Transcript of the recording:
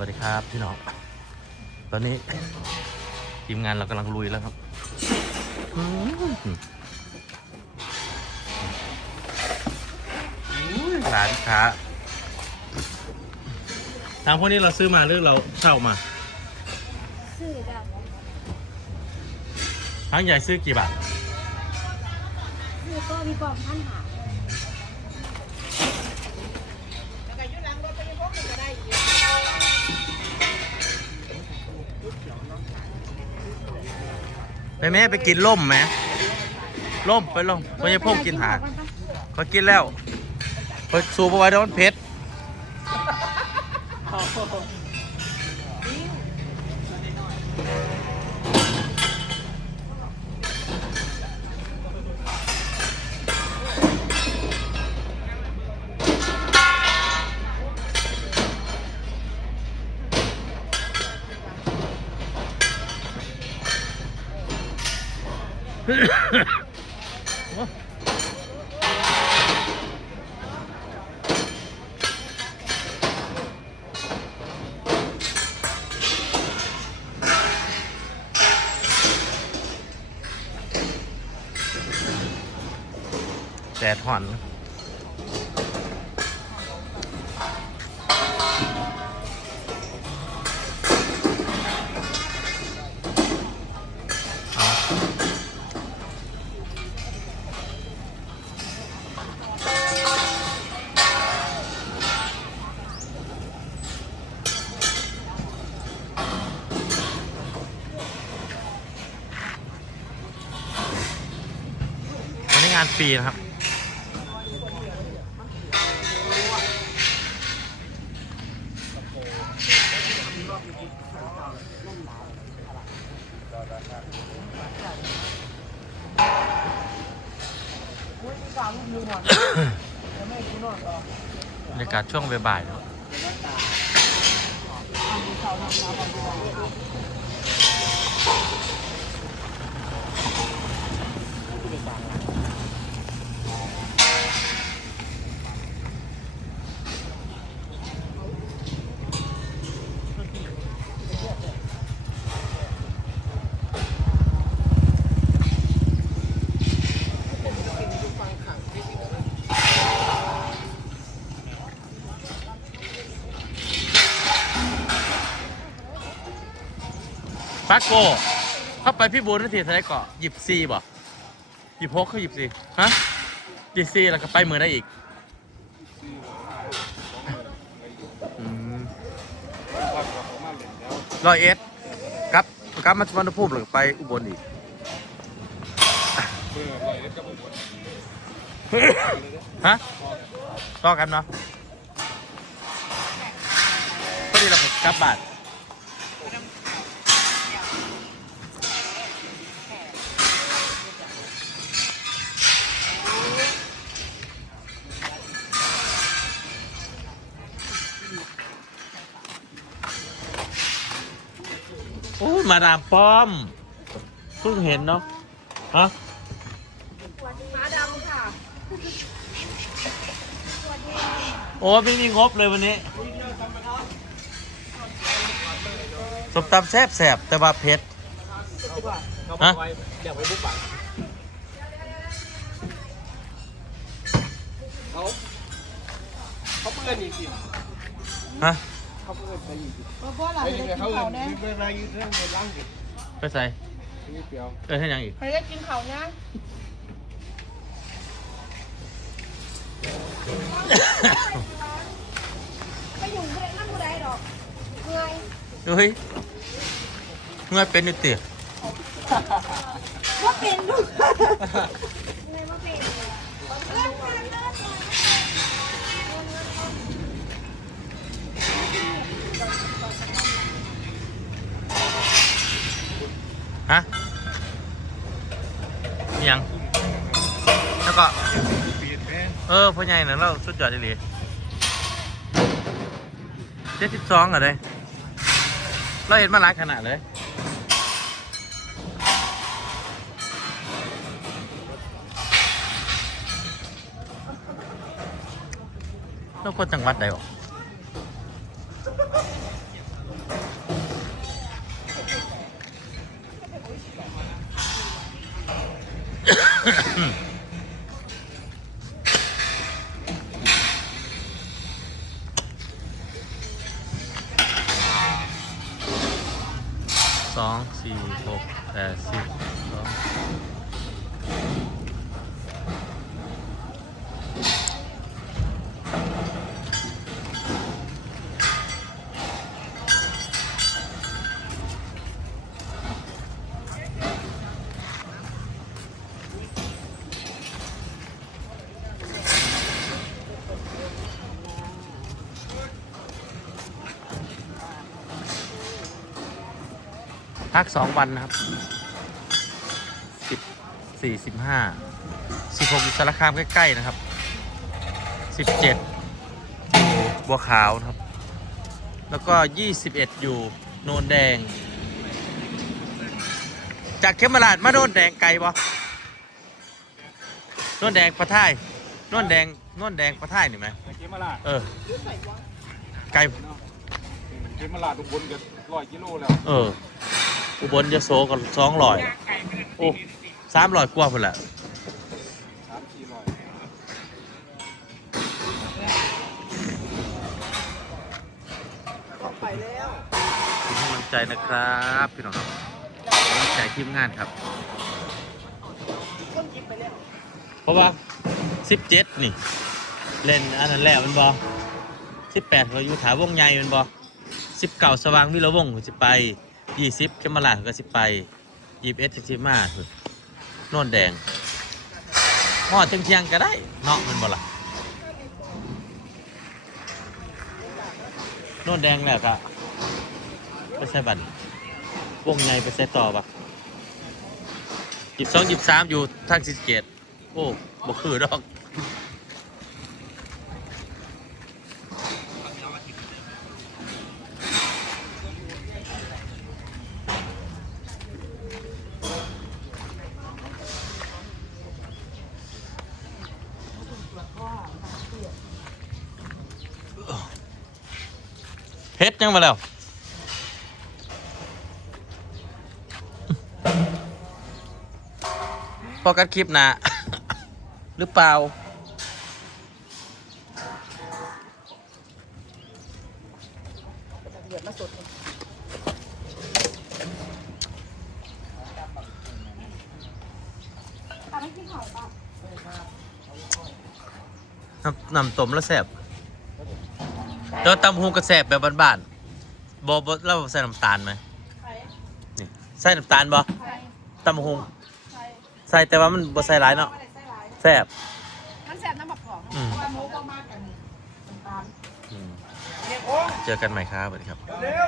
วัสดีครับพี่น้อง ตอนนี้ ทีมงานเรากำลังลุยแล้วครับอืมร้านค้าทางพวกนี้เราซื้อมาหรือเราเช่ามาสื่อแบบทางใหญ่ซื้อกี่บาทสื่อก็มีกล่องท่านหา ไปแม่ไปกินล่มไหมล่มไปล่มไปยังพงกินหาเขากินแล้วเขาสูบเอาไว้โดนเพชร แดดห่อน งานฟรีนะครับ บรรยากาศช่วงบ่ายๆนะครับ โก เข้าไปพี่บูนทีไทยเกาะหยิบซีบ่หยิบพกเขาหยิบซีฮะหยิบซีแล้วก็ไปมือได้อีกร้อยเอ็ดกับกับมาสุวรรณภูมิหรือไปอุบลอีกฮะต่อกันเนาะพอดีเราผมกลับบ้าน มาดามป้อมเพิ่งเห็นเนาะฮะม้าดำค่ะโอ้ไม่มีงบเลยวันนี้สมตำแซ่บแสบๆแต่ว่าเผ็ดฮะอยากไปบุกบังเขาเขาเพื่อนอีกทีฮะ เขาเพื่อนไปอีกทีเพราะว่าเราไอ้ไม่ยังได้ไงกิเขานเอิเขานแน่เพื่อนมาอยู่เรื่องในร่างดิไปใส่นี่เปรียวเออให้ยังอีกไม่ได้กินเขาแน่ไม่อยู่ไม่ได้นั่งไม่ได้หรอกเมื่อยเฮ้ยเงื่อยเป็นอยู่เตี๋ยว่าเป็นลูก แล้วก็ปีนแม่งเออพ่อใหญ่น่ยเราสุดยอดเลยเจ็ดสิบสองอะเลยเราเห็นมาหลายขนาดเลยเราคนจังหวัดใดวะ สองสี่หกแปดสิบสอง พักสองวันนะครับสิบสี่สิบห้าสิบหกอยู่สารคามใกล้ๆนะครับสิบเจ็ดอยู่บัวขาวนะครับ แล้วก็ยี่สิบเอ็ดอยู่โนนแดง จากเขมราชมาโนนแดงไกลบ่โนนแดงพระท่ายโนนแดงโนนแดงพระท่ายนี่ไหมแต่เกมมาลาดเออไกลเกมมาลาดทุกบนกันร้อยกิโลแล้ว เออ อุบลยโสกับสองร้อยโอ้สามร้อยกว่าพุ่นแหละสามสี่ร้อยไปแล้วขอบคุณกำลังใจนะครับพี่น้องครับกำลังใจทีมงานครับคนกินไปแล้วเพราะว่าสิบเจ็ดนี่ เล่นอันนั้นแล้วมันบอสิบแปดเขาอยู่ถาวงใหญ่มันบอสิบเก้าสว่างวิรวงศ์จะไป ยี่สิบเขมมาลาดก็สิไปยี่สิบเอ็ดสิบมาคือน่นแดงหอดเที่ยงก็ได้เนาะมันบ่ล่ะน่นแดงแหละก็ไปใส่บัตรวงใหญ่ไปใส่ต่อปะหยิบสองหยิบสามอยู่ทางสิเกตโอ้บ่คือดอก เพชรยังมาแล้ว พอกันคลิปนะ หรือเปล่าเดือดมาสดน้ำน้ำต้มแล้วแสบ เดี๋ยวตำหูกระแสบแบบบ้านๆบอบเราใส่น้ำตาลไหมใส่นี่ใส่น้ำตาลบ่ใส่ตำหูใส่ใส่แต่ว่ามันบ่ใส่หลายเนาะใส่หลายแสบมันแสบน้ำบักหอมอืมว่าหมูก็มากกันน้ำตาลอืมเนี่ยโอ้เจอกันใหม่ครับสวัสดีครับเร็ว